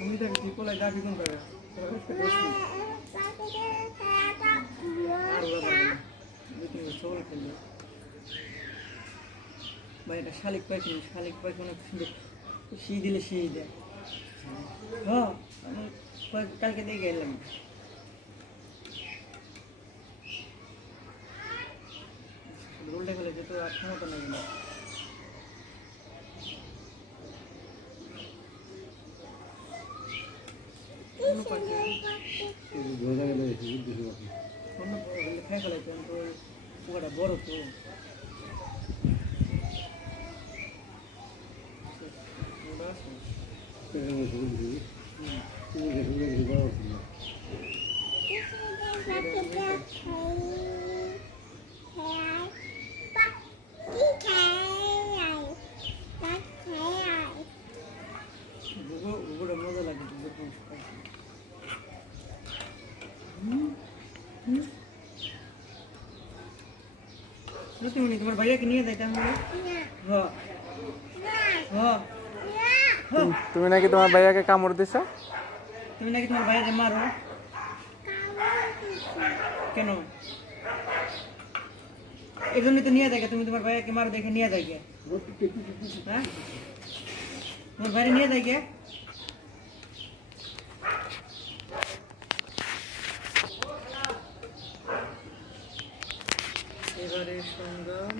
Ini dah tipo lagi dah bingung kan? বাইরে শালিক পাই কোনো শি দিলে শি দেয়। হ্যাঁ আমি কালকে দিয়ে গেলাম। রোলটা খেলে যেত আর ক্ষমতা নেই না। খাই ফেলাইতে তো পোকাটা বড় তো মজা লাগে তোমার ভাইয়াকে নিয়ে যাইতাম তুমি নাকি তোমার ভাইয়াকে কামড় দিছ? তুমি নাকি তোমার ভাইয়াকে মারো কেন? এই জন্যই তো নিয়ে যাই। তুমি তোমার ভাইয়াকে মারো দেখে নিয়ে যাই। হ্যাঁ তোমার ভাইয়া নিয়ে যাই। এবারে সংগ্রাম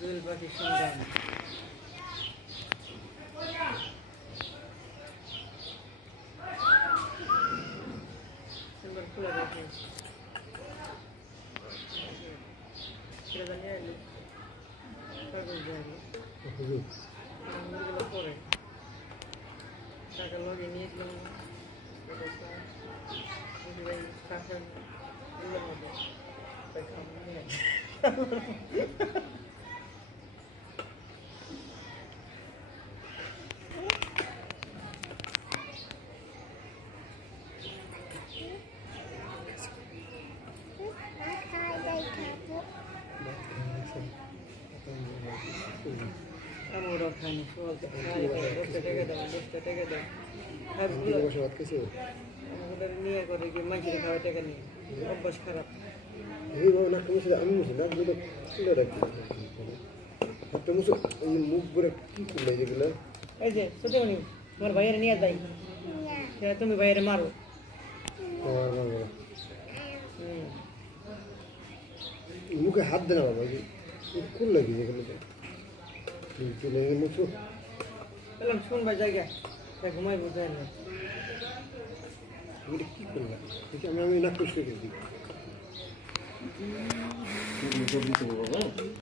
দুল বাকি সংগ্রাম এবার খুলে দেখে সেটা জানিয়ে এলি কাগজ দেয়নি মুরগুলো পরে টাকা লগে নিয়েছিলাম ভাই কাঁচা দিলের মধ্যে আমরা খাইনি নিয়ে করে কি মাঝে খাওয়া টাকা নিয়ে অভ্যাস খারাপ। এই যে ছোট তোমার ভাইয়ের নিয়ে যাই তুমি ভাইয়ের মারো মুখে হাত দেনা বাবা কোন লাগি বললাম শুনবা জায়গা ঘুমাই বোঝাই না কি করলাম আমি না খুশি